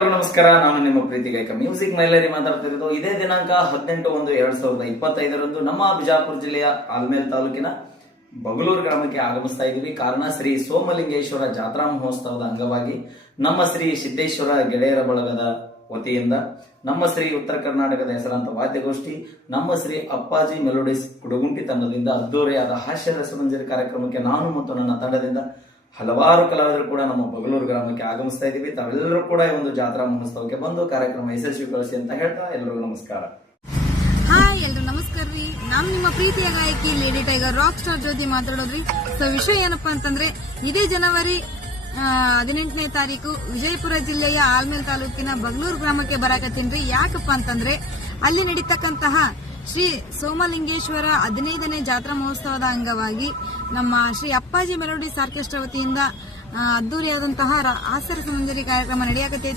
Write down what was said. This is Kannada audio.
ನಮಸ್ಕಾರ, ನಾನು ನಿಮ್ಮ ಪ್ರೀತಿ ಗಾಯಕ ಮ್ಯೂಸಿಕ್ ಮೈಲರಿ ಮಾತಾಡ್ತಿರೋದು. ಇದೇ ದಿನಾಂಕ 18/1/2025 ನಮ್ಮ ಬಿಜಾಪುರ ಜಿಲ್ಲೆಯ ಆಲ್ಮೇಲ್ ತಾಲೂಕಿನ ಬಗಲೂರು ಗ್ರಾಮಕ್ಕೆ ಆಗಮಿಸ್ತಾ ಇದ್ದೀವಿ. ಕಾರಣ ಶ್ರೀ ಸೋಮಲಿಂಗೇಶ್ವರ ಜಾತ್ರಾ ಮಹೋತ್ಸವದ ಅಂಗವಾಗಿ ನಮ್ಮ ಶ್ರೀ ಸಿದ್ದೇಶ್ವರ ಗೆಳೆಯರ ಬಳಗದ ವತಿಯಿಂದ ನಮ್ಮ ಶ್ರೀ ಉತ್ತರ ಕರ್ನಾಟಕದ ಹೆಸರಾಂತ ವಾದ್ಯಗೋಷ್ಠಿ ನಮ್ಮ ಶ್ರೀ ಅಪ್ಪಾಜಿ ಮೆಲೋಡಿಸ್ ಕುಡಗುಂಟಿ ತಂಡದಿಂದ ಅದ್ದೂರಿಯಾದ ಹಾಸ್ಯ ರಸಮಂಜರಿ ಕಾರ್ಯಕ್ರಮಕ್ಕೆ ನಾನು ಮತ್ತು ನನ್ನ ತಂಡದಿಂದ ಹಲವಾರು ಕಲಾವಿದರು ಕೂಡ ನಮ್ಮ ಬಗಲೂರು ಗ್ರಾಮಕ್ಕೆ ಆಗಮಿಸ್ತಾ ಇದ್ದೀವಿ. ತಾವೆಲ್ಲರೂ ಕೂಡ ಈ ಒಂದು ಜಾತ್ರಾ ಮಹೋತ್ಸವಕ್ಕೆ ಬಂದು ಕಾರ್ಯಕ್ರಮ ಯಶಸ್ವಿಗೊಳಿಸಿ ಅಂತ ಹೇಳ್ತಾ ಎಲ್ಲರಿಗೂ ನಮಸ್ಕಾರ. ಹಾಯ್, ಎಲ್ರು ನಮಸ್ಕಾರ ರೀ. ನಾನು ನಿಮ್ಮ ಪ್ರೀತಿಯ ಗಾಯಕಿ ಲೇಡಿ ಟೈಗರ್ ರಾಕ್ ಸ್ಟಾರ್ ಜ್ಯೋತಿ ಮಾತಾಡೋದ್ರಿ. ಸೊ ವಿಷಯ ಏನಪ್ಪಾ ಅಂತಂದ್ರೆ, ಇದೇ ಜನವರಿ 18ನೇ ತಾರೀಕು ವಿಜಯಪುರ ಜಿಲ್ಲೆಯ ಆಲ್ಮೇಲ್ ತಾಲೂಕಿನ ಬಗಲೂರು ಗ್ರಾಮಕ್ಕೆ ಬರಾಕತ್ತೀನ್ರಿ. ಯಾಕಪ್ಪ ಅಂತಂದ್ರೆ, ಅಲ್ಲಿ ನಡೀತಕ್ಕಂತಹ ಶ್ರೀ ಸೋಮಲಿಂಗೇಶ್ವರ 15ನೇ ಜಾತ್ರಾ ಮಹೋತ್ಸವದ ಅಂಗವಾಗಿ ನಮ್ಮ ಶ್ರೀ ಅಪ್ಪಾಜಿ ಮೆಲೋಡಿಸ್ ಆರ್ಕೆಸ್ಟ್ರಾ ವತಿಯಿಂದ ಅದ್ದೂರಿಯಾದಂತಹ ಹಾಸ್ಯ ರಸಮಂಜರಿ ಕಾರ್ಯಕ್ರಮ ನಡೆಯಕತ್ತೈತ್ರಿ.